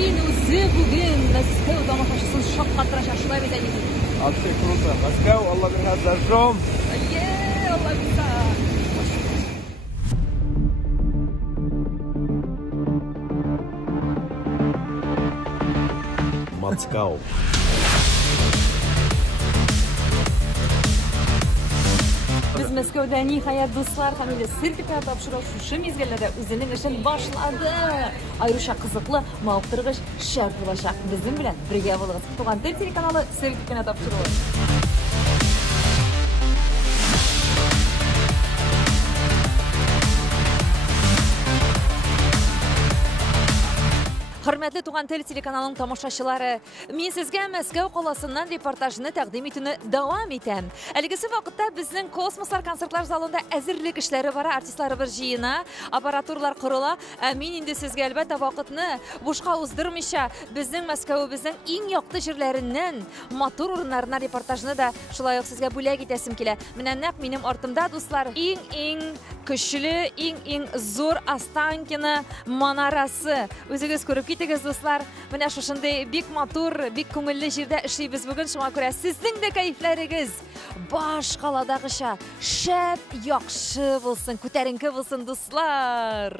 Ләкин үзе бүген Мәскәү тамашачысын шаккаттыра шулай бит әни. Вообще круто. Москва, Алла меня зажжем. Алла бисә. Москва. Biz Мәскәүдә ниһаять дуслар һәм сертификат тапшыру шушы мизгелләрдә үзенең эшен башлады. Айрыша кызыклы, мавыктыргыч шәп булачак. Безнең белән бергә булыгыз. Туган тел телеканалы сертификат тапшыруы. Хөрмәтле Туган тел телеканалының тамашачылары, мин сезгә Мәскәү каласыннан репортажны тәкъдим итүне дәвам итәм. Әлегесе вакытта безнең космослар концертлар залында әзерлек эшләре бара, артистларыбыз җыена, аппаратуралар корыла. Мин инде сезгә әлбәттә вакытны бушка уздырмыйча, безнең Мәскәүебезнең иң якты җирләреннән матур урыннарына репортажны да шулай ук сезгә бүләк итәсем килә. Менә нәкъ минем артымда дуслар, иң көчле, иң зур Останкино манарасы. Үзегез күреп китегез дуслар. Менә шушындай бик матур, бик күңелле җирдә эшлибез бүген. Шуңа күрә сезнең дә кайфларыгыз баш каладагыча шәп, яхшы булсын, күтәренке булсын дуслар.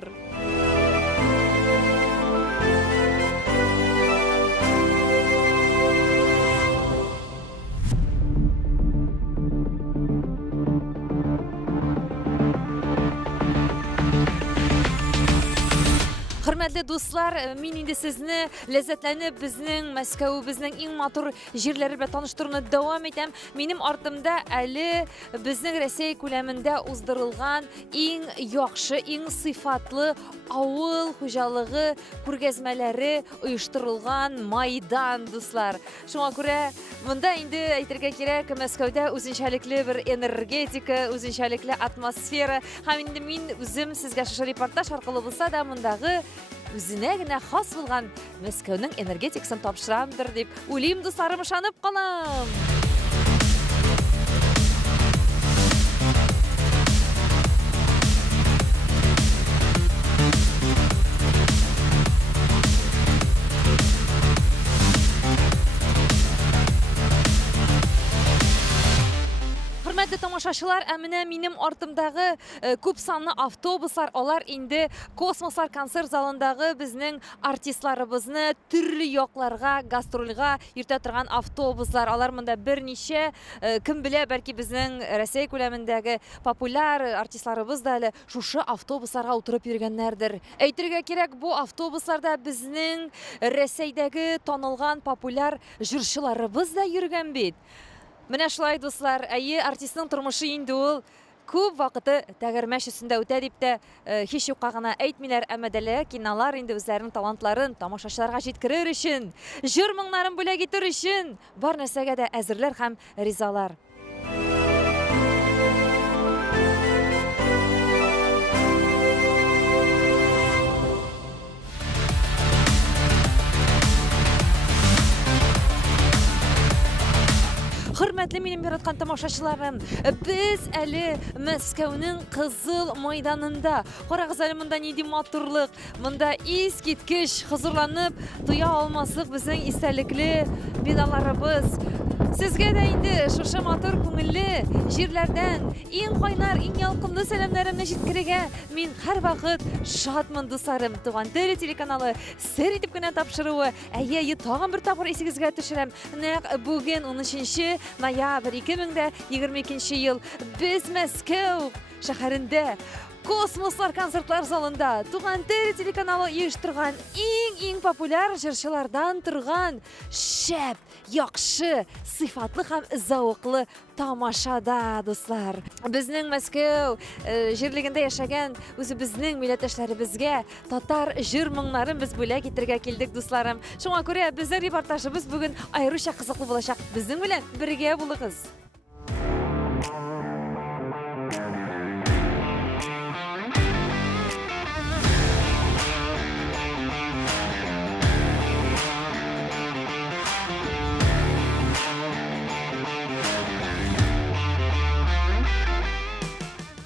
Хөрмәтле дуслар, мин инде сезне ләззәтләнеп безнең Мәскәүебезнең иң матур җирләре белән таныштыруны дәвам итәм. Минем артымда әле безнең Россия күләмендә уздырылган иң яхшы, иң сыйфатлы авыл хуҗалыгы күргәзмәләре оештырылган майдан дуслар. Шуңа күрә монда инде әйтергә кирәк, Мәскәүдә үзенчәлекле бер энергетика, үзенчәлекле атмосфера. Һәм инде мин үзем сезгә шушы репортаж аркылы булса да мондагы үзенә генә хас булган Мәскәүнең энергетикасын тапшырамдыр дип уйлыйм дусларым, ышанып калам. Хөрмәтле тамашачылар, менә минем артымдагы күп санлы автобуслар, алар инде космослар концерт залындагы безнең артистларыбызны төрле якларга, гастрольгә йөртә торган автобуслар. Алар монда берничә, кем белә, бәлки безнең Россия күләмендәге популяр артистларыбыз да әле шушы автобусларга утырып йөргәннәрдер. Әйтергә кирәк, бу автобусларда безнең Россиядәге танылган популяр җырчыларыбыз да йөргән бит. Менә шулай дуслар, артистның тормышы инде ул күп вакыты тәгәрмәч өстендә үтә дип тә һич юкка гына әйтмиләр, әмма ләкин алар инде үзләренең талантларын тамашачыларга җиткерер өчен, җыр-моңнарын бүләк итер өчен бар нәрсәгә дә әзерләр һәм ризалар. Хөрмәтле минем яраткан тамашачыларым, без әле Мәскәүнең Кызыл мәйданында. Карагыз әле, монда нинди матурлык, монда искиткеч хозурланып туя алмаслык безнең истәлекле биналарыбыз. Сезгә дә инде шушы матур күңелле җирләрдән иң кайнар, иң ялкынлы сәламнәремне җиткерергә мин һәрвакыт шатмын дусларым. Туган тел телеканалы сер итеп кенә тапшыруы. Тагын бер тапкыр исегезгә төшерәм. Нәкъ бүген 13 ноябрь 2022 ел без Мәскәү шәһәрендә космослар концертлар залында Туган тел телеканалы оештырган иң популяр җырчылардан торган шәп, яхшы, сыйфатлы һәм зауыклы тамашада дуслар. Безнең Мәскәү җирлегендә яшәгән үзебезнең милләттәшләребезгә татар җыр-моңнарын без бүләк итәргә килдек дусларым. Шуңа күрә безнең репортажыбыз бүген аеруча кызыклы булачак. Безнең белән бергә булыгыз.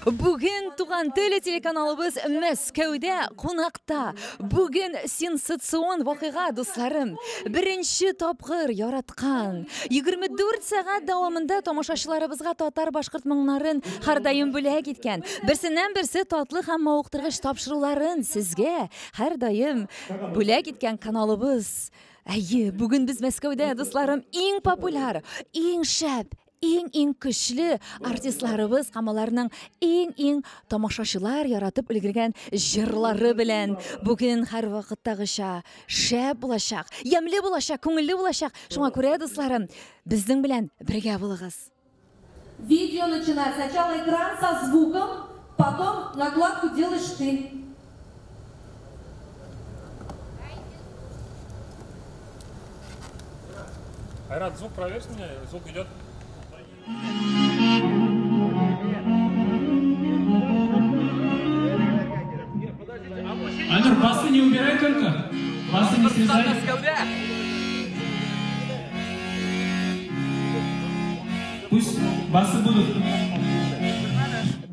Бүген Туган Туган теле телеканалыбыз Мәскәүдә кунакта. Бүген сенсацион вакыйга, дусларым. Беренче тапкыр яраткан. 24 сәгать дәвамында тамашачыларыбызга татар башкорт моңнарын һәрдаим бүләк иткән. Берсеннән-берсе татлы һәм мавыктыргыч тапшыруларын сезгә һәрдаим бүләк иткән каналыбыз. Әйе, бүген без Мәскәүдә, дусларым, иң популяр, иң шәп, иң көчле артистларыбыз камаларның иң тамашачылар яратып өлгергән җырлары белән бүген һәр вакыттагыча шәп булачак, ямьле булачак, күңелле булачак. Шуңа күрә, дусларым, безнең белән бергә булыгыз. Видео начинать. Сначала экран со звуком, потом накладку делаешь ты. Айрат, звук проверь меня, звук идет. Анур, басы не убирай только. Басы не срезай. Пусть басы будут.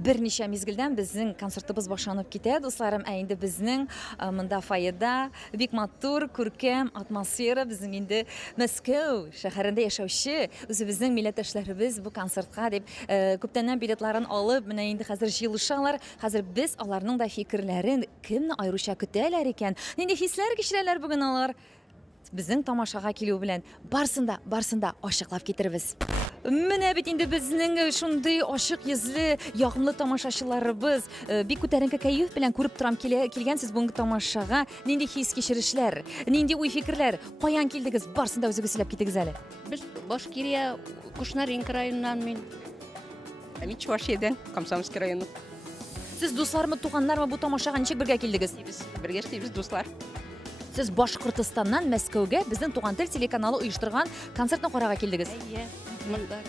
Берничә мизгелдән безнең концертыбыз башланып китә, дусларым. Ә инде безнең монда фойеда бик матур, күркәм атмосфера. Безнең инде Мәскәү шәһәрендә яшәүче үзебезнең милләттәшләребез бу концертка дип күптәннән билетларын алып, менә инде хәзер җыелышалар. Хәзер без аларның да фикерләрен, кемне аеруча көтәләр икән, нинди хисләр кичерәләр бүген алар. Безнең тамашага килү белән барсында ачыклап китербез. Менә бит инде безнең шундый ачык йөзле, ягымлы тамашачыларыбыз бик күтәренке кәеф белән күреп торам килгәнсез бүгенге тамашага. Нинди хис кичерешләр, нинди уй фикерләр, каян килдегез? Барсында үзегез сөйләп китегез әле. Biz Башкирия, Кушнаренко районынан мин. Мин Чувашиядән, Комсомольский районы. Сез дуслармы, туганнармы бу тамашага ничек бергә килдегез? Без бергә эшлибез, дуслар. Сез Башкортстаннан Мәскәүгә безнең Туган тел телеканалы оештырган концертны карарга килдегез. Әйе, монда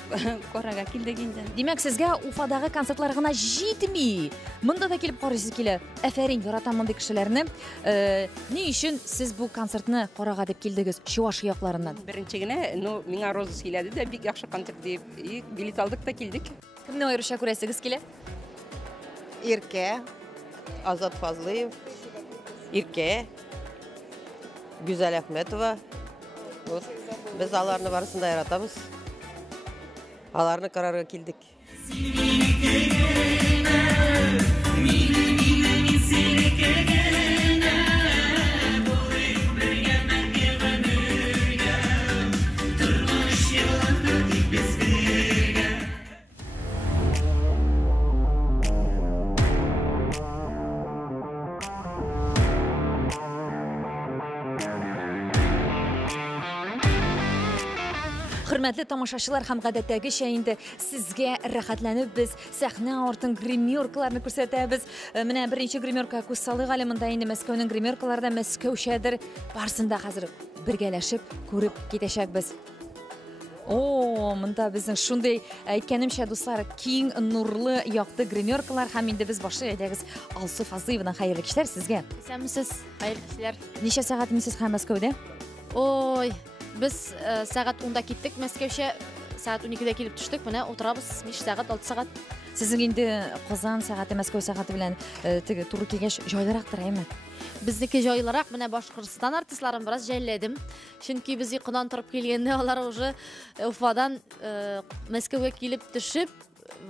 карарга килдек инде. Димәк, сезгә Уфадагы концертлар гына җитми. Монда да килеп карыйсыз килә. Афәрин, яратам мондый кешеләрне. Ни өчен сез бу концертны карарга дип килдегез Чуваш якларыннан? Беренче генә, миңа Роза сөйләде дә, бик яхшы концерт дип, билет алдык та килдек. Кемне аеруча күрәсегез килә? Иркә, Азат Фазлыев, Иркә, Güzel Әхмәтова. Без аларны барысында яратабыз. Аларны карарга килдек. Хөрмәтле тамашачылар һәм гадәттәгечә инде сезгә рәхәтләнеп без сәхнә артын гримеркаларны күрсәтәбез. Менә беренче гримерка күз салыйк әле монда инде Мәскәүнең гримеркаларында Мәскәүчәдер. Барсында хәзер бергәләшеп күреп китәчәкбез. Монда безнең шундый әйткәнемчә, дуслар, киң нурлы якты гримеркалар һәм инде без башлый әйдәгез Алсу Фазлыеваның хәерле кичләр сезгә. Сәмсез, хәерле кичләр. Ничә сәгать инсез һәм Мәскәүдә? Ой, biz сәгать 10-да киттек, Мәскәүчә сәгать 12-дә килеп төштек. Менә утырабыз 5 сәгать, 6 сәгать. Сезнең инде Казан сәгате, Мәскәү сәгате белән теге туры килгәч җайлырактыр, әйме? Безнеке җайлырак. Менә Башкортстан артистларын бераз җәлләдем. Чөнки без йокыдан торып килгәндә алар уже Уфадан Мәскәүгә килеп төшеп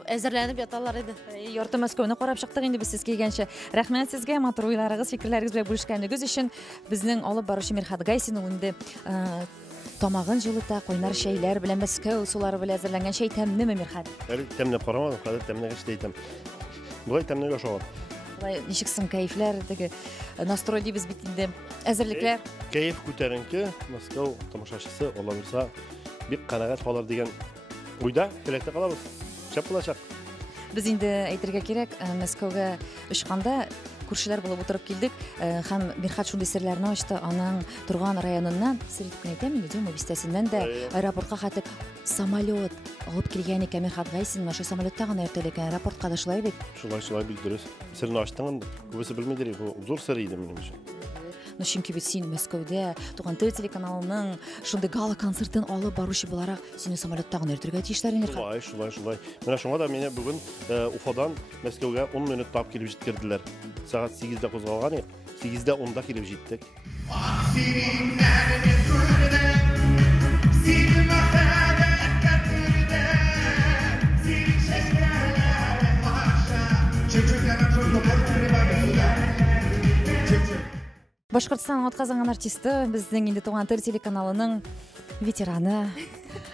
әзерләнеп яталар иде. Ярты Мәскәүне карап чыктык инде без сез килгәнчә. Рәхмәт сезгә, матур уйларыгыз, фикерләрегез белән бүлешкәнегез өчен. Безнең алып баручы Мирхат Гайсин ул инде тамагын җылыта, кайнар шәйләр белән Мәскәү сулары белән әзерләнгән шәй тәмлеме, Мирхат? Әле тәмләп карамадым, хәзер тәмләгәч әйтәм. Булай тәмләгә шугар. Булай ничек соң кәефләр, теге настрой дибез бит инде. Әзерлекләр. Кәеф күтәренке, Мәскәү тамашачысы ола булса, бик канәгать калыр дигән уйда киләктә калабыз. Шәп булачак. Без инде әйтергә кирәк, Мәскәүгә очканда күршеләр булып утырып килдек, һәм Мирхат шундый серләрне ачты. Аның турган районыннан, сирәк әйтәм инде, Дюма бистәсеннән дә аэропортка хәтер самолет алып килгән икән Мирхат Гайсин. Маша самолетта гына иртәлек аэропортка да шулай бит. Шулай бик дөрес. Серне ачтың инде. Күбесе белмидер, бу зур сер иде минем өчен. Ну чөнки бит син Мәскәүдә Туган тел телеканалының шундый гала концертын алып баручы буларак сине самолеттагы нертергә тиешләр инде. Шулай. Менә шуңа да мине бүген Уфадан Мәскәүгә 10 минут тап килеп җиткерделәр. Сәгать 8-дә кузгалган идек. 8-дә 10-да килеп җиттек. Башкортстан атказанган артисты, безнең инде Туган тел телеканалының ветераны.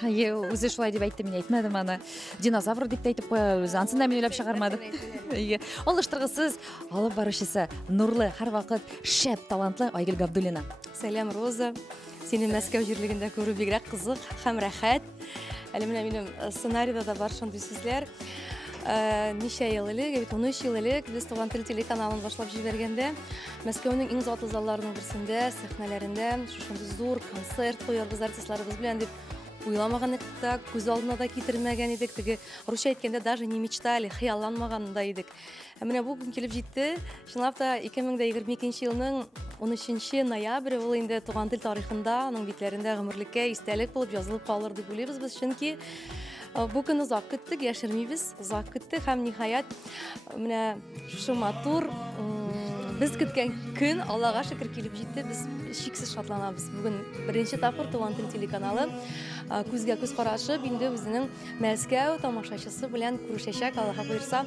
Үзе шулай дип әйтте, мин әйтмәдем аны. Динозавр дип әйтеп куя, үзе ансын да мин уйлап чыгармадым. Алыштыргысыз алып баручысы нурлы, һәрвакыт шәп, талантлы Айгөл Габдуллина. Сәлам, Роза. Сине Мәскәү җирлегендә күрү бигрәк кызык һәм рәхәт. Әле менә минем сценарийда да бар шундый сүзләр. Ничә ел элек, 13 ел элек без Туган тел телеканалын башлап җибәргәндә, Мәскәүнең иң затлы залларының берсендә, сәхнәләрендә шундый зур концерт куярбыз артистларыбыз белән дип уйламаган идек, күз алдына да китермәгән идек. Теге русча әйткәндә даже не мечтали, хыялланмаган да идек. Менә бу көн килеп җитте. Чынлап та 2022 елның 13 ноябрь ул инде Туган тел тарихында, аның битләрендә гомерлеккә истәлек булып язылып калыр дип уйлыйбыз без, чөнки бу көн узак көттек, яшермибез, узак көттек һәм ниһаят менә шушы матур без көткән көн Аллага шөкер килеп җитте. Без шиксез шатланабыз. Бүген беренче тапкыр Туган тел телеканалы күзгә күз карашып, инде үзенең Мәскәү тамашачысы белән күрешәчәк, Аллаһа буйрса.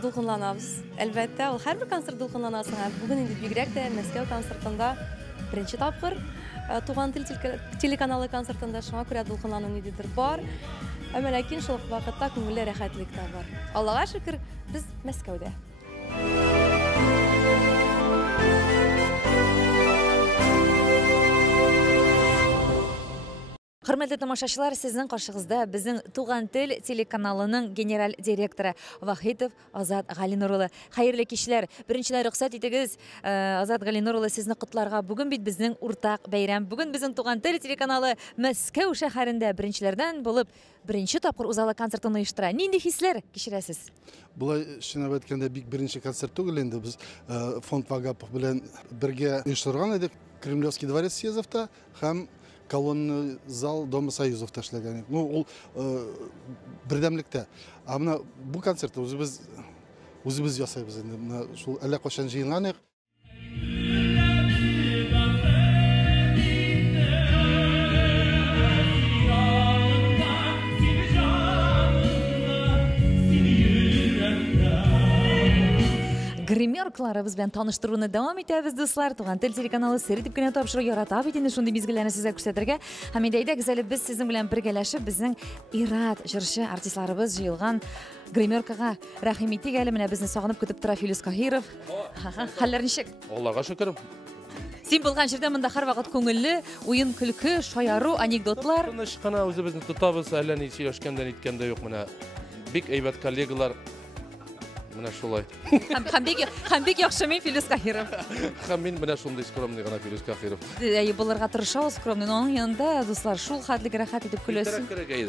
Дулкынланабыз. Әлбәттә, ул һәрбер концерт дулкынланасың. Бүген инде бигрәк тә Мәскәү концертында беренче тапкыр Туган тел телеканалы концертында шуңа күрә дулкынлану нидер бар. Әмма ләкин шул вакытта күңелле рәхәтлек тә бар. Аллага шөкер, без Мәскәүдә. Хөрмәтле тамашачылар, сезнең каршыгызда безнең Туган тел телеканалының генераль директоры Вахитов Азат Галинур улы. Хәерле кичләр. Беренчеләр рөхсәт итегез, Азат Галинур улы, сезне котларга. Бүген бит безнең уртак бәйрәм. Бүген безнең Туган тел телеканалы Мәскәү шәһәрендә беренчеләрдән булып беренче тапкыр узалы концертын оештыра. Нинди хисләр кичерәсез? Булай чынлап әйткәндә бик беренче концерт түгел инде. Без фонд Вагапов белән бергә оештырган идек Кремлевский дворец съездовта һәм колонный зал Дома Союзовта эшләгән. Ну, ул бердәмлектә. Менә бу концертны үзебез ясайбыз инде. Менә шул әллә качан җыенган идек. Гримеркаларыбыз белән таныштыруны дәвам итәбез, дуслар. Туган тел телеканалы сер итеп кенә тапшыру ярата бит инде шундый мизгелләрне сезгә күрсәтергә. Һәм инде әйдәгез әле без сезнең белән бергәләшеп безнең ир-ат җырчы артистларыбыз җыелган гримеркага рәхим итик әле. Менә безне сагынып көтеп тора Филус Каһиров. Хәлләр ничек? Аллага шөкер. Син булган җирдә монда һәрвакыт күңелле, уен, көлке, шаяру, анекдотлар. Тыныч кына үзебезне тотабыз, әллә ни сөйләшкәндә ниткәндә юк. Менә бик әйбәт коллегалар. Менә шулай. Һәм бик яхшы мин Филус Каһиров. Һәм мин менә шундый скромный гына Филус Каһиров. Булырга тырышабыз скромный, аның янында дуслар шул хәтле рәхәт итеп көләсез.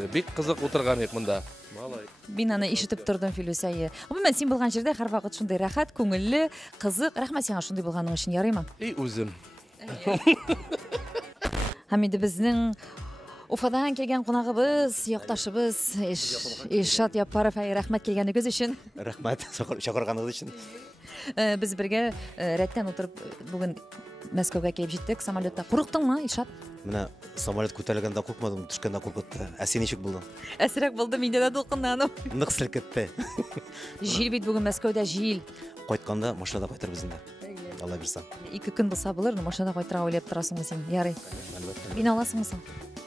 Бик кызык утырган идек монда. Малай. Мин аны ишетеп тордым, Филус. Гомумән син булган җирдә һәрвакыт шундый рәхәт, күңелле, кызык. Рәхмәт сиңа шундый булганың өчен, ярыймы? Үзем. Һәм инде безнең Уфадан килгән кунагыбыз, якташыбыз Ишат Япаров, рәхмәт килгәнегез өчен. Рәхмәт чакырганыгыз өчен. Без бергә рәттән утырып бүген Мәскәүгә килеп җиттек самолетта. Курыктыңмы, Ишат? Менә самолет күтәрелгәндә куркмадым, төшкәндә куркытты. Ә син ничек булдың? Әсрәк булды, миндә дә дулкынлану. Нык селкетте. Җил бит бүген Мәскәүдә җил. Кайтканда машинада кайтырбыз инде. Алла бирсә. 2 көн булса булыр, машинада кайтырга уйлап торасыңмы син? Ярый. Мин аласыңмы соң?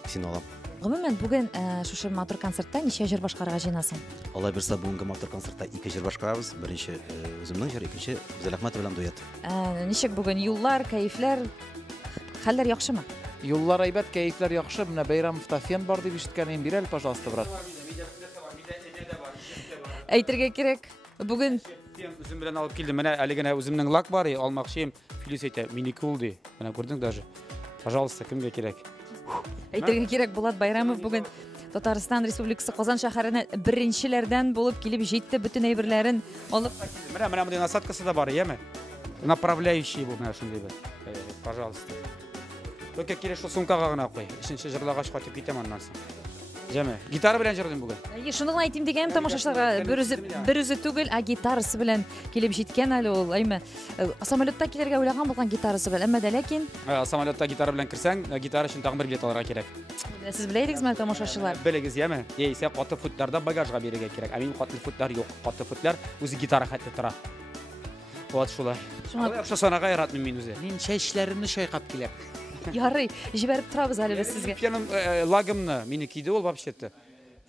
Син алам. Гомумән бүген шушы матур концертта ничә җыр башкарырга җыенасың? Алла бирсә, бүгенге матур концертта 2 җыр башкарабыз. Беренче үземнең җыр, икенче Зәл Әхмәтов белән дуэт. Ничек бүген юллар, кәефләр, хәлләр яхшымы? Юллар әйбәт, кәефләр яхшы. Менә Бәйрәмовта фен бар дип ишеткәнем. Бирәл, пожалуйста, брат. Әйтергә кирәк, бүген үзем белән алып килдем. Менә әле генә үземнең лак бар, алмакчым. Филис әйтә, минеке ул ди. Менә күрдең даже. Пожалуйста, кемгә кирәк? Әйтергә кирәк, Булат Байрамов бүген Татарстан Республикасы Казан шәһәренә беренчеләрдән булып килеп җитте, бүтән әйберләрен алып. Менә мондай насадкасы да бар, яме? направляющий бұл мына шындай бір. Пожалуйста. Только керек что сумкаға ғана қой. Үшінші жырлағаш қатып кетем аннан соң. Жәме, гитара белән җырлыйм бүген. Шуны гына әйтим дигәнем тамашачыларга бер үзе түгел, гитарасы белән килеп җиткән әле ул. Әйме, самолетта килергә уйлаган булган гитарасы белән, әмма дә ләкин самолетта гитара белән кирсәң, гитара өчен тагын бер билет алырга кирәк. Сез белә идегезме тамашачылар? Белегез, яме? Яисә каты футларда багажга бирергә кирәк. Ә мин каты футлар юк. Каты футлар үзе гитара хәтле тора. Вот шулай. Яхшы санага яратмыйм мин үзе. Мин чәчләремне чайкап киләм. Ярый, җибәреп торабыз әле без сезгә. Феном лагымны мине киде ул вообще-то.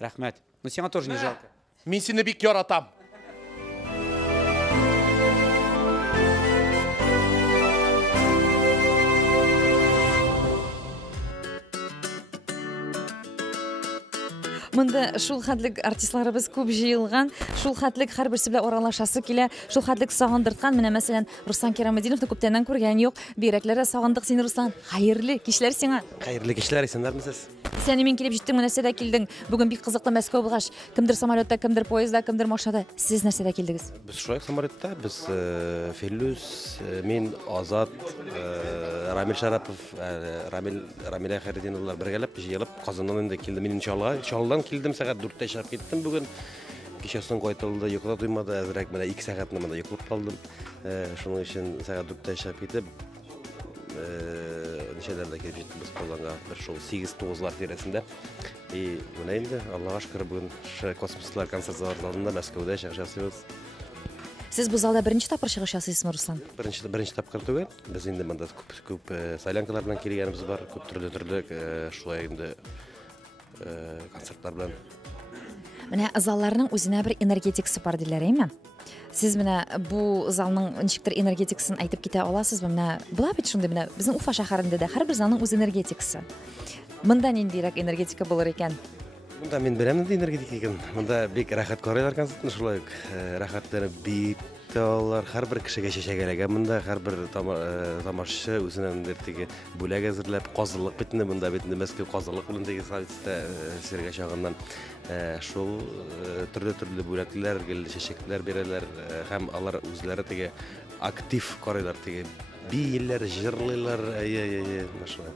Рәхмәт. Ну сиңа тоже не жалко. Мин сине бик яратам. Монда шул хәтлек артистларыбыз күп җыелган, шул хәтлек һәрберсе белән аралашасы килә, шул хәтлек сагындырткан. Менә мәсәлән, Руслан Керәметдиновны күптәннән күргән юк. Бирәкләре сагындык сине, Руслан. Хәерле кичләр сиңа. Хәерле кичләр, исәннәрмесез? Сән мин килеп җиттең, нәрсәдә килдең? Бүген бик кызыклы Мәскәү булгач, кемдер самолетта, кемдер поездда, кемдер машинада. Сез нәрсәдә килдегез? Без шулай самолетта, без Феллүс, мин, Азат, Рамил Шарапов, Рамил Хәйретдин уллар бергәләп җыелып Казаннан инде килдем. Мин Чаллыдан килдем, сәгать 4-тә чыгып киттем бүген. Кичә соң кайтылды, йокыда туймады, әзрәк менә 2 сәгатьне монда йоклап калдым. Шуның өчен сәгать 4-тә чыгып китеп, ничәләрдә килеп җиттек без Казанга, бер шул 8-9лар тирәсендә. И менә инде Аллага шөкер бүген космослар концерт залында Мәскәүдә чыгыш ясыйбыз. Сез бу залда беренче тапкыр чыгыш ясыйсызмы, Руслан? Беренче тапкыр түгел. Без инде монда күп сайланкалар белән килгәнбез бар, күп төрле шулай инде концертлар белән. Менә залларның үзенә бер энергетикасы бар диләр, әйме? Сез менә бу залның ничектер энергетикасын әйтеп китә аласызмы? Менә була бит шундый, менә безнең Уфа шәһәрендә дә һәрбер залның үз энергетикасы. Монда ниндирәк энергетика булыр икән? Монда мин беләм инде энергетика икән. Монда бик рәхәт карыйлар концертны, шулай ук рәхәтләнеп бит алар, һәрбер кешегә чәчәгәләгән монда, һәрбер тамашачы үзенең теге бүләк әзерләп, казылык битне монда битне Мәскәү казылык белән теге сайтта сиргә чагыннан шул төрле бүләкләр, чәчәкләр бирәләр һәм алар үзләре теге актив карыйлар, теге бийләр, җырлыйлар, шулай.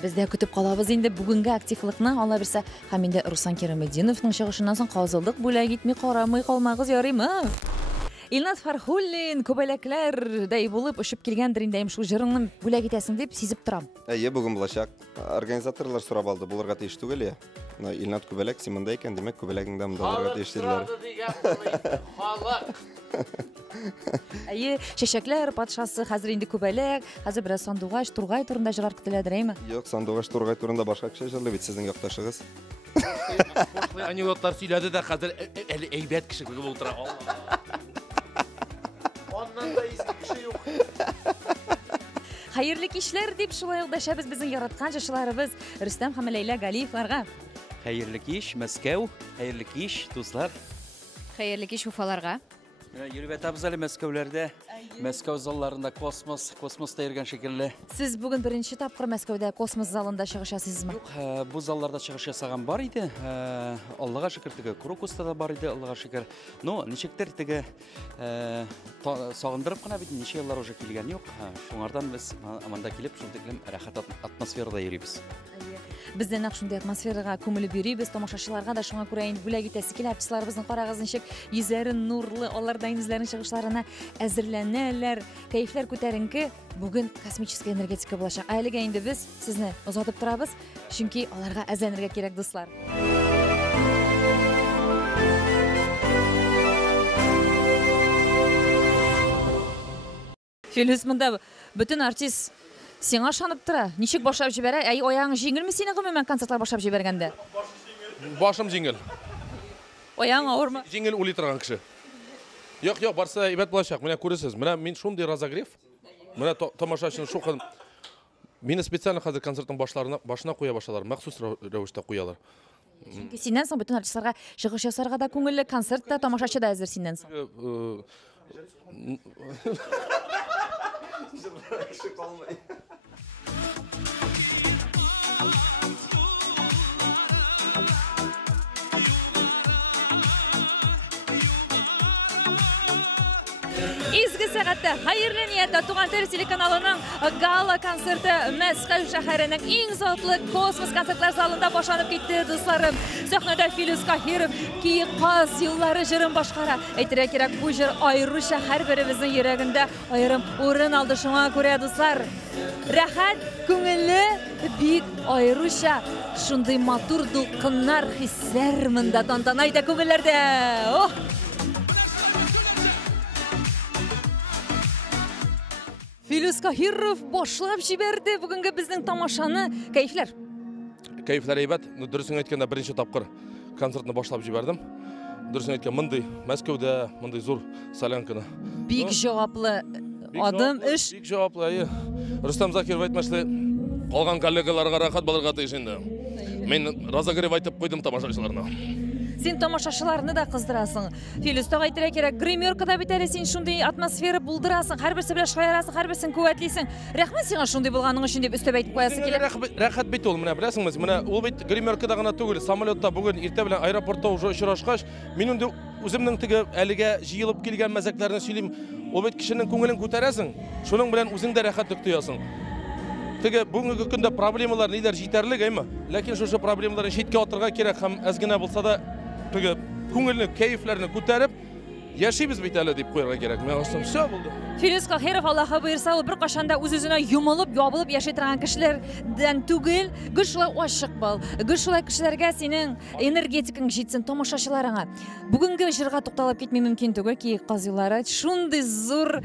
Без дә көтеп калабыз инде бүгенге активлыкны. Алла берсә, һәм инде Руслан Керәметдиновның чыгышыннан соң казылдык бүләк итми карамый калмагыз, ярыймы? Илназ Фархуллин күбәләкләрдәй булып очып килгәндер инде, шул җырыңны бүләк итәсең дип сизеп торам. Әйе, бүген булачак. Организаторлар сорап алды, булырга тиеш түгел я. Илназ күбәләк симонда икән, демәк күбәләгеңдә монда булырга тиеш диделәр. Әйе, чәчәкләр патшасы хәзер инде күбәләк, хәзер бераз Сандугач, Тургай турында җырлар көтеләдер, әйме? Юк, Сандугач, Тургай турында башка кеше җырлый бит, сезнең якташыгыз. Анекдотлар сөйләде дә хәзер әле әйбәт кеше булып утыра. Аннан да изге кеше юк. Хәерле кичләр дип шулай ук дәшәбез безнең яраткан җырчыларыбыз Рөстәм һәм Ләйлә Галиевларга. Хәерле кич, Мәскәү, хәерле кич, дуслар. Хәерле кич Уфаларга. Йөреп ятабыз әле Мәскәүләрдә. Мәскәү залларында космоста йөргән шикелле. Сез бүген беренче тапкыр Мәскәүдә космос залында чыгыш ясыйсызмы? Юк, бу залларда чыгыш ясаган бар иде. Аллага шөкер, теге Крокуста да бар иде, Аллага шөкер. Но ничектер теге сагындырып кына бит, ничә еллар уже килгән юк. Шуңардан без монда килеп, шул тиклем рәхәт атмосферада йөрибез. Без дә нәкъ шундый атмосферага күмелеп йөрибез, тамашачыларга да шуңа күрә инде бүләк итәсе килә. Артистларыбызның карагыз ничек йөзләре нурлы, алар да үзләренең чыгышларына әзерләнәләр, кәефләр күтәренке. Бүген космическая энергетика булачак. Әлегә инде без сезне озатып торабыз, чөнки аларга әзерләнергә кирәк, дуслар. Фелис, монда бөтен артист сиңа ышанып тора. Ничек башлап җибәрә? Әй, аяң җиңелме синең гомумән концертлар башлап җибәргәндә? Башым җиңел. Аяң авырмы? Җиңел уйлый торган кеше. Юк, барса әйбәт булачак. Менә күрәсез. Менә мин шундый разогрев. Менә тамашачыны шул мине специально хәзер концертның башына куя башлалар. Махсус рәвештә куялар. Чөнки синнән соң бөтен артистларга чыгыш ясарга да күңелле, концерт та, тамашачы да әзер синнән соң. изге сәгатьтә хәерле ниятта Туган тел телеканалының гала концерты Мәскәү шәһәренең иң затлы космос концертлар залында башланып китте, дусларым. Сәхнәдә Филус Каһиров ки каз еллары җырын башкара. Әйтергә кирәк, бу җыр аеруча һәрберебезнең йөрәгендә аерым урын алды. Шуңа күрә, дуслар, рәхәт, күңелле, бик аеруча шундый матур дулкыннар, хисләр монда тантана итә күңелләрдә. Филус Каһиров башлап җибәрде бүгенге безнең тамашаны. Кайфлар. Кайфлар әйбәт. Дөресен әйткәндә, беренче тапкыр концертны башлап җибәрдем. Дөресен әйткәндә, мондый Мәскәүдә мондый зур солянканы. Бик җаваплы адым эш. Бик җаваплы. Рустам Закиров әйтмәшле, калган коллегаларга рәхәт булырга тиеш инде. Мен разогрев айтып куйдым тамашачыларына. Син тамашачыларны да кыздырасың. Филус, тагы әйтергә кирәк, гримеркада бит әле син шундый атмосфера булдырасың, һәрберсе белән шаярасың, һәрберсен куәтлисең. Рәхмәт сиңа шундый булганың өчен дип өстәп әйтеп куясы килә. Рәхәт бит ул, менә беләсеңме? Менә ул бит гримеркада гына түгел, самолетта бүгін иртә белән аэропортта уже очрашкач, мин инде үземнең теге әлегә җыелып килгән мәзәкләрне сөйлим. Ул бит кешенең күңелен күтәрәсең, шуның белән үзең дә рәхәтлек тоясың. Теге бүгенге көндә проблемалар ниләр җитәрлек, әйме? Ләкин шушы проблемаларны читкә атырга кирәк һәм әз генә булса да теге күңелне, кайфларны күтәреп яшибез бит әле дип куярга кирәк. Мен ачтым, все булды. Филус Каһиров, Аллаһы буйрса, ул бер кашанда үз-үзенә юмылып, ябылып яши торган кешеләрдән түгел, гел шулай ачык бул. Гел шулай кешеләргә синең энергетикаң җитсен тамашачыларыңа. Бүгенге җырга тукталып китми мөмкин түгел ки, казылары шундый зур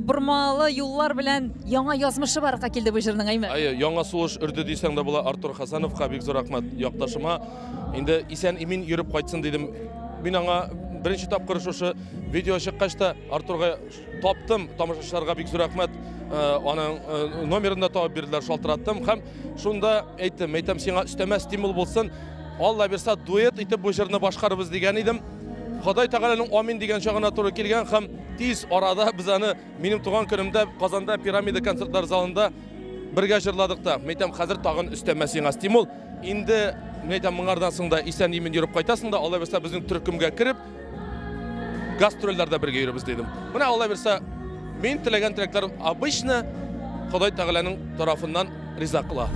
бурмалы юллар белән яңа язмышы барга килде бу җырның, әйме? Яңа сулыш үрде дисәң дә була. Артур Хасановка бик зур рәхмәт, якташыма. Инде исән имин йөреп кайтсын дидем. Мин аңа беренче тапкыр шушы видео чыккач та Артурга таптым, тамашачыларга бик зур рәхмәт. Аның номерын да табып бирделәр, шалтыраттым һәм шунда әйттем, сиңа өстәмә стимул булсын. Алла бирса, дуэт итеп бу җырны башкарыбыз дигән идем. Ходай Тәгаләнең амин дигән чагына туры килгән һәм тиз арада без аны минем туган көнемдә Казанда Пирамида концертлар залында бергә җырладык та. Әйтәм, хәзер тагын өстәмә сиңа стимул. Инде әйтәм, моңардан соң да исән имин йөреп кайтасың да, Алла бирса безнең төркемгә кереп гастрольләрдә бергә йөрибез дидем. Менә Алла бирса, мин теләгән теләкләр обычно Ходай Тәгаләнең тарафыннан риза кыла.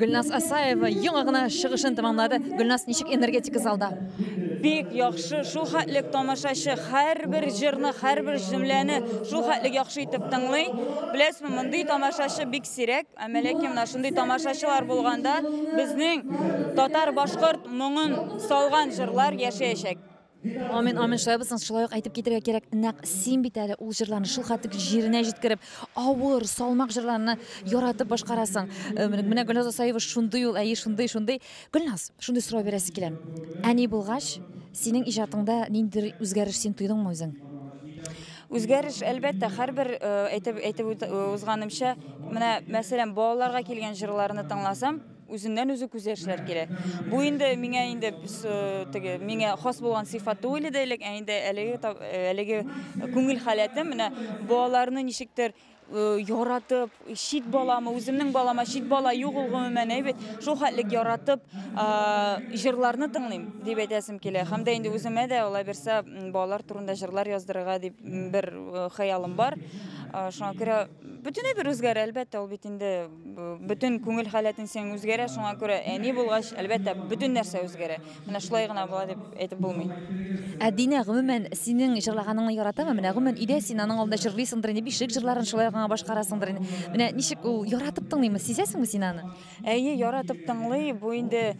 Гөлнас Асаева яңа гына чыгышын тәмамлады. Гөлнас, ничек энергетика залда? Бик яхшы, шул хәтлек тамашачы һәрбер җырны, һәрбер җөмләне шул хәтлек яхшы итеп тыңлый. Беләсезме, мондый тамашачы бик сирәк, әмма ләкин менә шундый тамашачылар булганда безнең татар башкорт моңын салган җырлар яшәячәк. Амин, амин, шулай булсын, шулай ук әйтеп китәргә кирәк. Нәкъ син бит әле ул җырларны шул хәтлек җиренә җиткереп, авыр, салмак җырларны яратып башкарасың. Менә Гөлнас Асаева шундый ул, шундый. Гөлнас, шундый сорау бирәсе килә. Әни булгач, синең иҗатыңда ниндидер үзгәреш син тойдыңмы үзең? Үзгәреш әлбәттә, һәрбер әйтеп узганымча, менә мәсәлән, балаларга килгән җырларны тыңласам, үзеннән үзе күз яшьләр килә. Бу инде миңа хас булган сыйфат түгел иде, инде әлеге күңел халәтем, менә балаларны ничектер яратып, шит баламы, үземнең балама шит бала юк ул гомумән әйбәт, шул хәтлек яратып җырларны тыңлыйм дип әйтәсем килә. Һәм дә инде үземә дә алай берсә балалар турында җырлар яздырырга дип бер хыялым бар. Шуңа күрә бөтенләй бер үзгәрә, әлбәттә, ул бит инде бөтен күңел халәтен сен үзгәрә, шуңа күрә әни булгач, әлбәттә, бөтен нәрсә үзгәрә. Менә шулай гына була дип әйтеп булмый. Динә, гомумән синең җырлаганыңны яратамы? Менә гомумән өйдә син аның алдында җырлыйсыңдыр инде, бишек җырларын шулай гына башкарасыңдыр инде. Менә ничек ул яратып тыңлыймы? Сизәсеңме син аны? Әйе, яратып тыңлый. Бу инде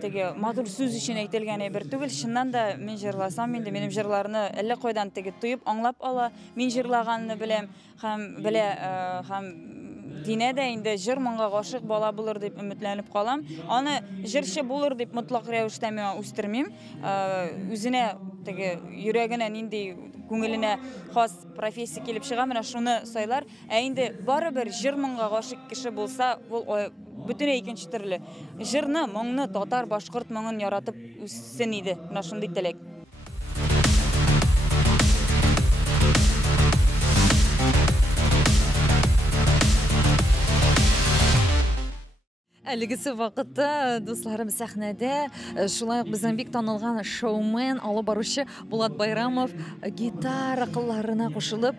теге матур сүз өчен әйтелгән әйбер түгел. Чыннан да мин җырласам инде минем җырларны әллә кайдан теге туеп аңлап ала. Мин җырлаганны беләм һәм Дине дә инде җыр моңга гашык бала булыр дип өметләнеп калам. Аны җырчы булыр дип мотлак рәвештә мин үстермим. Үзенә теге йөрәгенә нинди күңеленә хас профессия килеп чыга, менә шуны сайлар. Инде барыбер җыр моңга гашык кеше булса, ул бөтенләй икенче төрле. Җырны, моңны татар, башкорт моңын яратып үссен иде. Менә шундый теләк. Әлегесе вакытта дусларым сәхнәдә шулай ук безнең бик танылган шоумен, алып баручы Булат Байрамов гитара кылларына кушылып,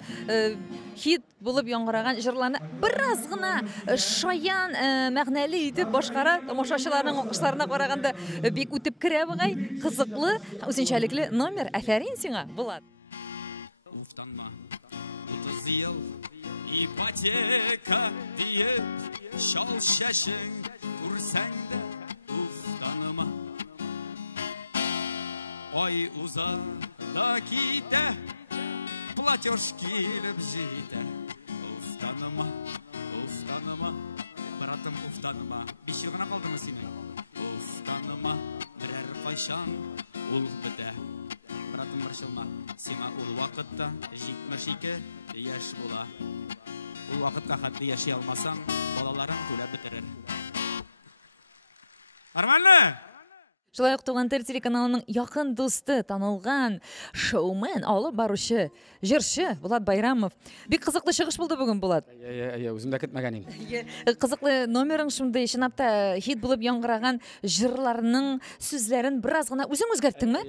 хит булып яңгыраган җырларны бераз гына шаян мәгънәле итеп башкара, тамашачыларның алкышларына караганда бик үтеп керә бугай, кызыклы, үзенчәлекле номер. Афәрин сиңа, Булат. Şal şeşin kursende ustanıma Ay uzandaki de Платеж келіп жейді Устаныма, устаныма Братым устаныма Бешер ғана қалдымы сені Устаныма Бірәр қайшан Ол біті Братым біршілма Сема ол уақытта Жетміш екі яш бола Ул вакытка хатты яши алмасаң, балаларың түләп бетерер. Нормально? Шулай ук Туган тел телеканалының якын дусты, танылган шоумен, алып баручы, җырчы Булат Байрамов. Бик кызыклы чыгыш булды бүген, Булат. Үзем дә көтмәгән идем. Кызыклы номерың шундый, чынапта хит булып яңгыраган җырларның сүзләрен бераз гына үзең үзгәрттеңме?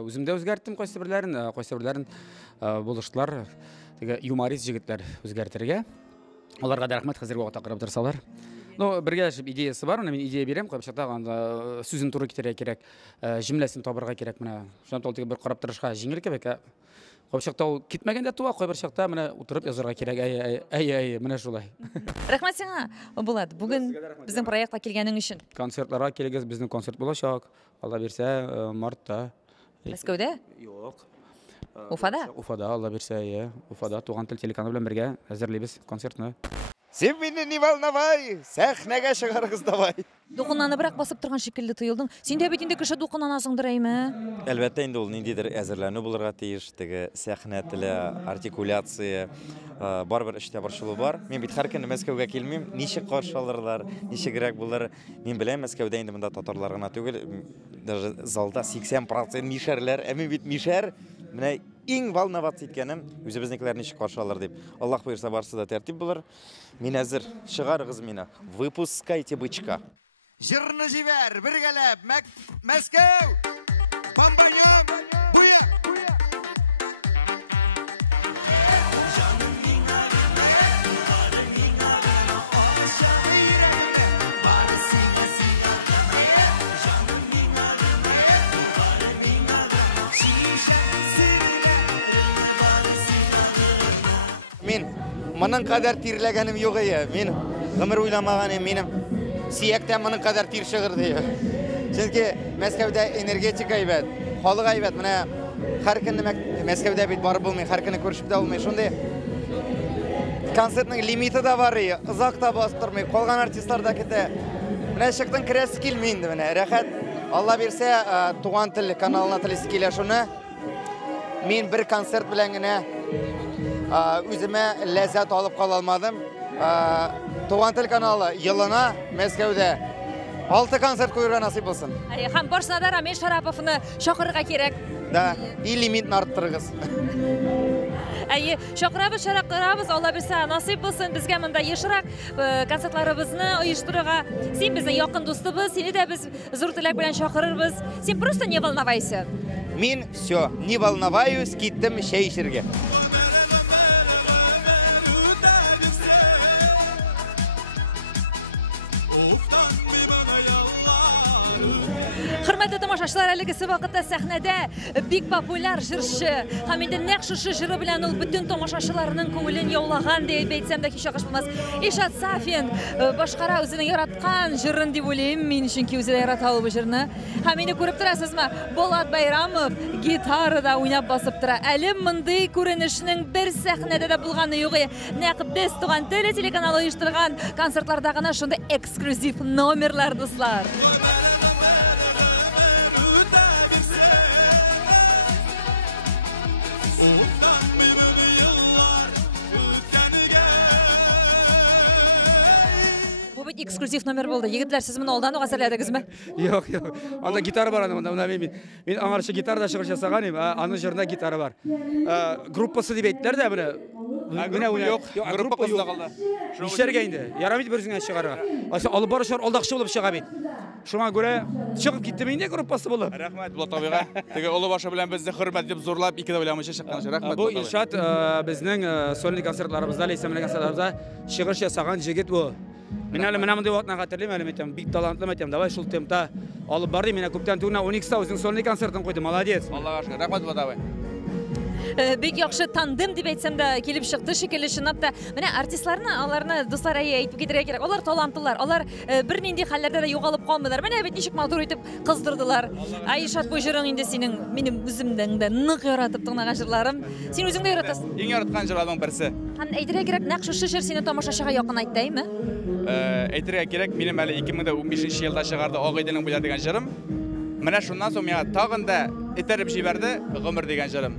Үзем дә үзгәрттем кайсы бирләрен булыштылар. Юморист җегетләр үзгәртергә. Аларга да рәхмәт, хәзерге вакытта карап торсалар. Бергәләшеп идеясы бар, мен идея бирәм, кайчакта анда сүзен туры китерә кирәк, җөмләсен табырга кирәк менә. Шунда ул бер карап торышка җиңел кебек. Кайчакта ул китмәгәндә туа, кайбер чакта менә утырып язарга кирәк. Менә шулай. Рәхмәт сиңа, Булат. Бүген безнең проектка килгәнең өчен. Концертларга килегез, безнең концерт булачак. Алла бирсә, мартта. Мәскәүдә? Юк. Уфада? Уфада, Алла бирсә, Уфада Туган тел телеканалы белән бергә әзерлибез концертны. Сен мине не волновай, сәхнәгә чыгарыгыз давай. Дулкынланыбрак басып торган шикелле тоелдың. Син дә бит инде кеше дулкынланасыңдыр әйме? Әлбәттә инде ул ниндидер әзерләнү булырга тиеш, теге сәхнә теле, артикуляция, барбер эштә борчылу бар. Мин бит һәр көнне Мәскәүгә килмим, ничек каршы алырлар, ничегрәк булыр. Мин беләм, Мәскәүдә инде монда татарлар гына түгел, даже залда 80% мишәрләр, ә мин бит мишәр. Менә иң волноваться иткәнем үзебезнекеләр ничек каршы алыр дип. Аллаһ буйрса барсы да тәртип булыр. Мин әзер, чыгарыгыз мине. Выпускайте бычка. Җырны җибәр, бергәләп, Мәскәү! Бомбаньон! Буя! Мин моның кадәр тирләгәнем юк иде. Мин гомер уйламаганым минем. Сияктә моның кадәр тир чыгыр ди. Чөнки Мәскәүдә энергетика әйбәт, халык әйбәт. Менә һәр көнне Мәскәүдә бит барып булмый, һәр көнне күршеп дә булмый. Шундый концертның лимиты да бар, озак та бастырмый. Калган артистлар да китә. Менә чыктың керәсе килми инде менә. Рәхәт. Алла бирсә, Туган тел каналына телисе килә шуны. Мин бер концерт белән генә үземә ләззәт алып кала алмадым. Туган тел каналы елына Мәскәүдә 6 концерт куярга насыйп булсын. Һәм барсына да Рамил Шараповны чакырырга кирәк. Да, и лимитны арттырыгыз. Чакырабыз, Алла бирсә, насыйп булсын безгә монда ешрак концертларыбызны оештырырга. Син безнең якын дустыбыз, сине дә без зур теләк белән чакырырбыз. Син просто не волновайся. Мин все, не волноваюсь, киттем чәй эчәргә. Хөрмәтле тамашачылар, Тамашачылар әлегесе вакытта сәхнәдә бик популяр җырчы һәм инде нәкъ шушы җыры белән ул бөтен тамашачыларның күңелен яулаган дип әйтсәм дә һич булмас. Ишат Сафин башкара үзенең яраткан җырын дип уйлыйм мин, чөнки үзе дә ярата ул бу җырны. Һәм инде күреп торасызмы, Болат Байрамов гитарада уйнап басып тора. Әле мондый күренешнең бер сәхнәдә дә булганы юк. Нәкъ без Туган тел телеканалы оештырган концертларда гына шундай эксклюзив номерлар, дуслар. Бу бит эксклюзив номер булды. Егетләр, сез моны алдан ук әзерләдегезме? Юк, юк. Анда гитара бар анда. Мин аңарчы гитарада чыгыш ясаган идем. Аның җырында гитара бар. Группасы дип әйттеләр дә менә. Юк, группа юк. Нишләргә инде? Ярамый берсенә чыгарга. Ася алып барышар алдакчы булып чыга бит. Шуңа күрә чыгып киттем инде группасы булып. Рәхмәт Булат абыйга. Теге олы башы белән безне хөрмәт дип зурлап, ике дә уйламыйча чыккан. Рәхмәт. Бу Илшат безнең сольный концертларыбызда, лейсәмле концертларыбызда чыгыш ясаган җегет бу. Мен әле менә мондый вакытны хәтерлим, әле әйтәм, бик талантлы әйтәм. Давай шул темпта алып барды. Менә күптән түгел 12-та үзенең сольный концертын куйды. Молодец. Аллага шөкер. Рәхмәт Булат абый. Бик яхшы тандем дип әйтсәм дә килеп чыкты шикелле, чынлап та. Менә артистларны, аларны дуслар әйтеп китәргә кирәк. Алар талантлылар. Алар бернинди хәлләрдә дә югалып калмыйлар. Менә бит ничек матур итеп кыздырдылар. Айшат, бу җырың инде синең, минем үземдән дә нык яратып тыңлаган җырларым. Син үзең дә яратасың. Иң яраткан җырларның берсе. Һәм әйтергә кирәк, нәкъ шушы җыр сине тамашачыга якын әйтәйме? Әйтергә кирәк, минем әле 2015 елда чыгарды Ак Идәнең буя дигән җырым. Менә шуннан соң миңа тагын да этәреп җибәрде Гомер дигән җырым.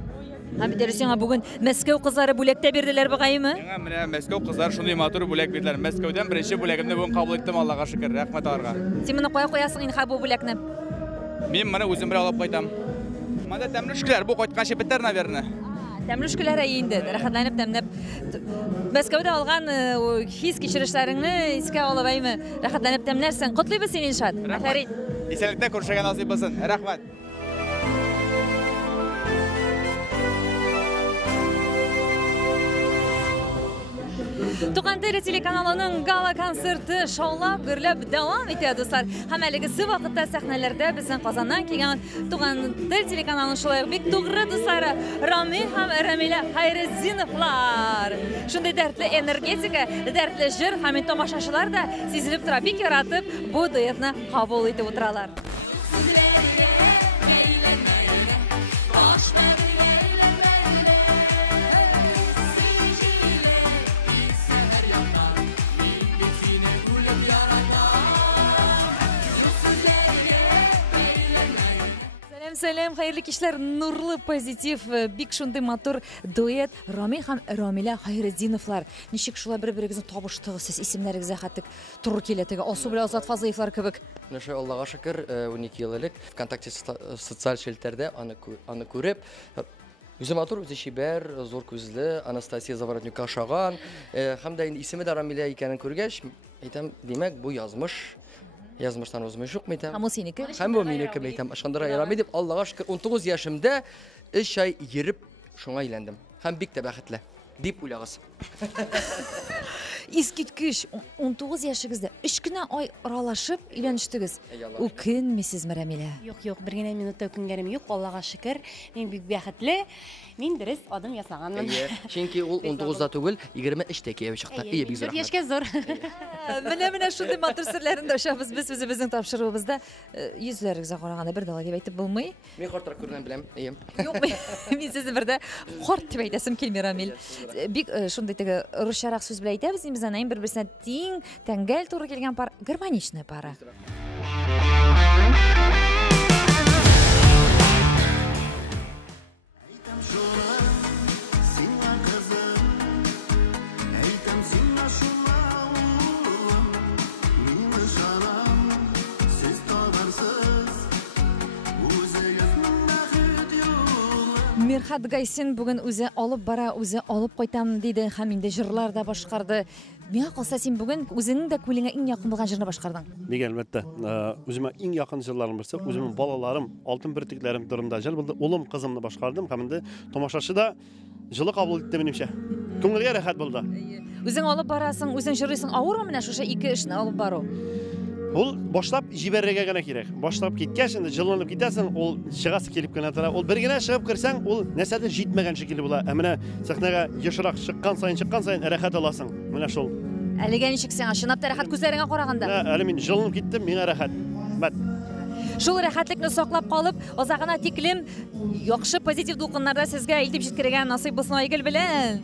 Һәм бит сиңа бүген Мәскәү кызлары бүләктә бирделәр бугаймы? Миңа менә Мәскәү кызлары шундый матур бүләк бирделәр. Мәскәүдән беренче бүләгемне бүген кабул иттем, Аллага шөкер. Рәхмәт аларга. Син моны кая куясың инде бу бүләкне? Мин моны үзем белән алып кайтам. Монда тәмлешкеләр, бу кайтканчы бетәр, наверное. Тәмлешкеләр инде, рәхәтләнеп тәмләп. Мәскәүдә алган хис кичерешләреңне искә алып әйме? Рәхәтләнеп тәмләрсең. Котлыйбыз син, Илшат. Афәрин. Исәнлектә күрешергә насыйп булсын. Рәхмәт. Туган тел телеканалының гала концерты шаулап, гөрләп дәвам итә, дуслар. Һәм әлегесе вакытта сәхнәләрдә безнең Казаннан килгән Туган тел телеканалының шулай бик тугры дуслары Рамил һәм Рамилә Хайретдиновлар. Шундый дәртле энергетика, дәртле җыр һәм тамашачылар да сизелеп тора, бик яратып бу дуэтны кабул итеп утыралар. Сәлем, хәерле кичләр, нурлы позитив, бик шундый матур дуэт Рамил һәм Рамилә Хайретдиновлар. Ничек шулай бер-берегезне табыштыгыз, сез исемнәрегезгә хәтта туры килә, теге Алсу белән Азат Фазлыевлар кебек. Нәшә Аллага шөкер, 12 ел элек ВКонтакте социаль челтәрдә аны күреп, үзе матур, үзе шибәр, зур күзле, Анастасия Заворотнюкка охшаган, һәм дә инде исеме дә Рамилә икәнен күргәч, әйтәм, димәк, бу язмыш. Язмыштан үзмеш юк митәм. Һәм ул синеке? Һәм бу минеке әйтәм. Ышандыра ярамый дип, Аллага шөкер, 19 яшымда 3 ай йөреп шуңа әйләндем. Һәм бик тә бәхетле дип уйлагыз. Искиткеч, 19 яшыгызда 3 кенә ай аралашып өйләнештегез. Үкенмисезме, Рамилә? Юк, бер генә минутта үкенгәнем юк, Аллага шөкер. Мин бик бәхетле. Мин дөрес адым ясаганмын. Чөнки ул 19-да түгел, 23-тә киеп чыкты. Бик зур. Яшькә зур. Менә шундый матур серләрен дә ошабыз без үзебезнең тапшыруыбызда. Йөзләрегезгә караганда бер дала дип әйтеп булмый. Мин хартырак күргән беләм. Юк, мин сезне бердә харт дип әйтәсем килми, Рамил. Бик шундый теге русчарак сүз белән әйтәбез, без аның бер-берсенә тиң, тәңгәл туры килгән пар, гармоничная пара. Мирхат Гайсин бүген үзе алып бара, үзе алып кайтам диде һәм инде җырлар да башкарды. Миңа калса, син бүген үзеңнең дә күлеңә иң якын булган җырны башкардың. Бик әлбәттә. Үземә иң якын җырларым берсе, үземнең балаларым, алтын бөртекләрем турында җыр булды. Улым, кызымны башкардым һәм инде тамашачы да җылы кабул итте минемчә. Күңелгә рәхәт булды. Үзең алып барасың, үзең җырлыйсың. Авырмы менә шушы ике эшне алып бару? Ул башлап җибәрергә генә кирәк. Башлап киткәч, инде җылынып китәсең, ул чыгасы килеп кенә тора. Ул бер генә чыгып керсәң, ул нәрсәдә җитмәгән шикелле була. Ә менә сәхнәгә ешрак чыккан сайын рәхәт аласың. Менә шул. Әлегә ничек сиңа чынлап та рәхәт күзләреңә караганда? Әле мин җылынып киттем, миңа рәхәт. Шул рәхәтлекне саклап калып, азагына тиклем яхшы позитив дулкыннарда сезгә илтеп җиткергән насыйп булсын Айгөл белән.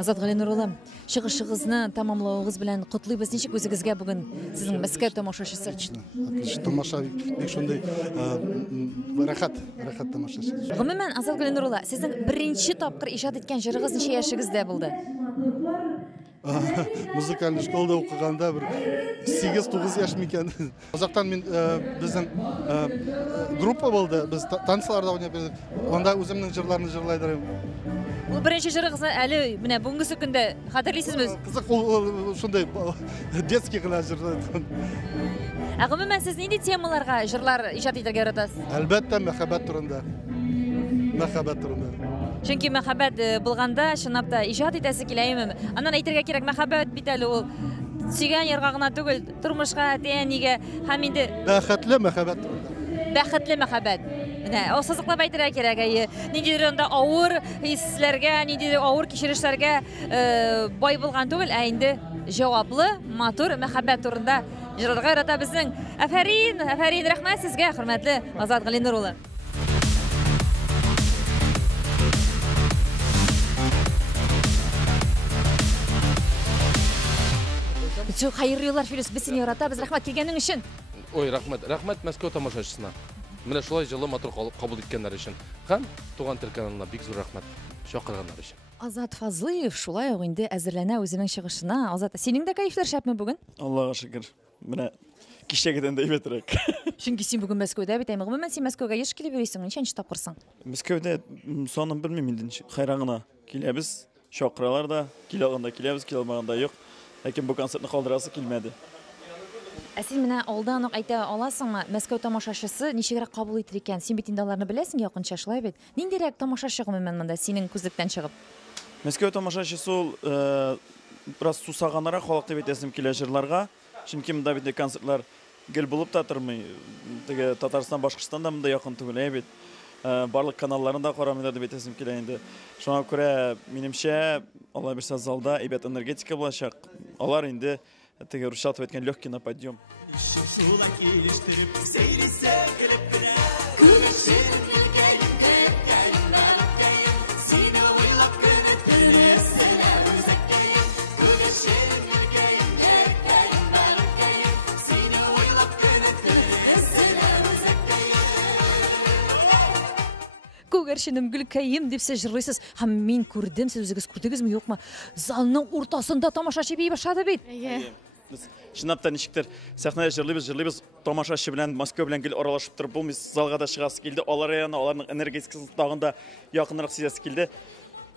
Азат Галинур улы, чыгышыгызны тамамлауыгыз белән котлыйбыз. Ничек үзегезгә бүген сезнең Мәскәү тамашачысы? Тамаша бик шундый рәхәт тамашачы. Гомумән, Азат Галинур улы, сезнең беренче тапкыр иҗат иткән җырыгыз ничә яшегездә булды? Музыкаль школада укыганда бер 8-9 яшь микән. Озактан мин безнең группа булды. Без танцларда уйнап бирдек. Анда үземнең җырларны җырлайдым. Ул беренче җырыгызны әле менә бүгенге көндә хәтерлисезме? Кызык, ул шундай детский гына җырлады. Гомумән, сез нинди темаларга җырлар иҗат итәргә яратасыз? Әлбәттә, мәхәббәт турында. Чөнки мәхәббәт булганда, чынлап та иҗат итәсе киләме? Аннан әйтергә кирәк, мәхәббәт бит әле ул сөйгән ярга гына түгел, тормышка, тәнигә һәм инде бәхетле мәхәббәт турында. Бәхетле мәхәббәт. Менә осызыклап әйтергә кирәк, ниндидер анда авыр хисләргә, ниндидер авыр кичерешләргә бай булган түгел, ә инде җаваплы, матур мәхәббәт турында җырларга ярата безнең. Афәрин, рәхмәт сезгә, хөрмәтле Азат Галинур улы. Çok hayırlı yollar Филус, biz seni yaratабыз. Рәхмәт килгәнең өчен. Ой, рәхмәт Мәскәү тамашачысына. Менә шулай җылы матур кабул иткәннәр өчен. Һәм Туган тел каналына бик зур рәхмәт чакырганнар өчен. Азат Фазлыев шулай ук инде әзерләнә үзенең чыгышына. Азат, синең дә кайфлар шәпме бүген? Аллага шөкер. Менә кичәгедән дә әйбәтрәк. Чөнки син бүген Мәскәүдә бит, гомумән син Мәскәүгә еш килеп йөрисең, ничәнче тапкырсың? Мәскәүдә санын белмим инде. Хайраңына киләбез. Чакыралар да, килгәндә киләбез, килмәгәндә юк. Ләкин бу концертны калдырасы килмәде. Ә син менә алдан ук әйтә аласыңмы, Мәскәү тамашачысы ничегрәк кабул итер икән? Син бит инде аларны беләсең якынча, шулай бит. Ниндирәк тамашачы гомумән монда синең күзлектән чыгып? Мәскәү тамашачысы ул бераз сусаганнарак халык дип әйтәсем килә җырларга. Чөнки монда бит концертлар гел булып та тормый. Теге Татарстан, Башкортстан да монда якын түгел бит. Барлык каналларында карамыйлар дип әйтәсем килә инде. Шуңа күрә минемчә, Алла бирсә залда әйбәт энергетика булачак. Алар инде теге русча әйткән легкий на подъем. Күгәрченем Гөлкәем дип сез җырлыйсыз. Һәм мин күрдем, сез үзегез күрдегезме, юкмы? Залның уртасында тамашачы бии башлады бит. Чынлап та ничектер сәхнәдә җырлыйбыз, тамашачы белән, Москва белән гел аралашып торып булмый, залга да чыгасы килде. Алар яна, аларның энергетикасы тагында якынрак сизәсе килде.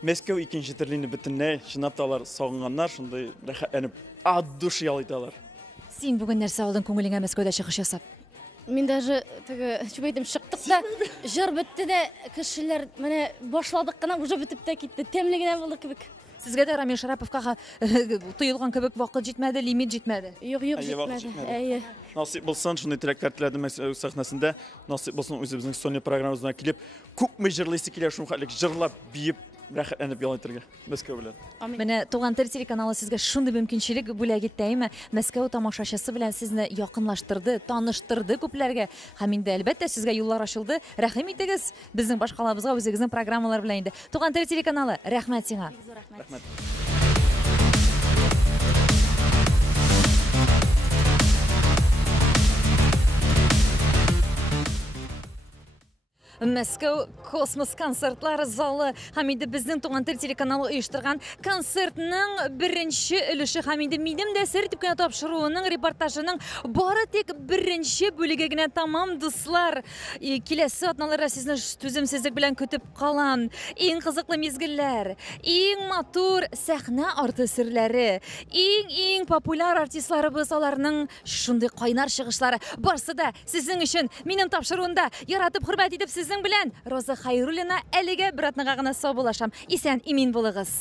Мәскәү икенче төрлене бөтенләй, чынлап та алар сагынганнар, шундый рәхәтләнеп, ат душ ялыйталар. Син бүген нәрсә алдың күңелеңә Мәскәүдә чыгыш ясап? Мин даже чүбәйтем чыктык да, җыр бетте дә, кешеләр менә башладык кына уже бетеп тә китте. Тәмле генә булды кебек. Сезгә дә Рамил Шараповка тыелган кебек вакыт җитмәде, лимит җитмәде. Юк, җитмәде. Насыйп булсын, шундый теләкләр теләдем Мәскәү сәхнәсендә. Насыйп булсын үзебезнең сольный программабызга килеп, күпме җырлыйсы килә шул хәтлек җырлап, биеп, рәхәтләнеп ялайтырга Мәскәү белән. Менә Туган тел телеканалы сезгә шундый мөмкинчелек бүләк итәме? Мәскәү тамашачысы белән сезне якынлаштырды, таныштырды күпләргә. Һәм инде әлбәттә сезгә юллар ачылды. Рәхим итегез безнең башкалабызга, үзегезнең программалар белән инде. Туган тел телеканалы, рәхмәт сиңа. Рәхмәт. Мәскәү космос концертлар залы һәм инде безнең Туган тел телеканалы оештырган концертның беренче өлеше һәм инде минем дә сер дип кенә тапшыруының репортажының бары тик беренче бүлеге генә тамам дуслар. Киләсе атналарда сезне түземсезлек белән көтеп калам. Иң кызыклы мизгелләр, иң матур сәхнә арты серләре, иң популяр артистларыбыз аларның шундый кайнар чыгышлары барсы да сезнең өчен минем тапшыруында яратып хөрмәт итеп сезнең белән Роза Хайруллина әлегә бер атнага гына сау булашам. Исән имин булыгыз.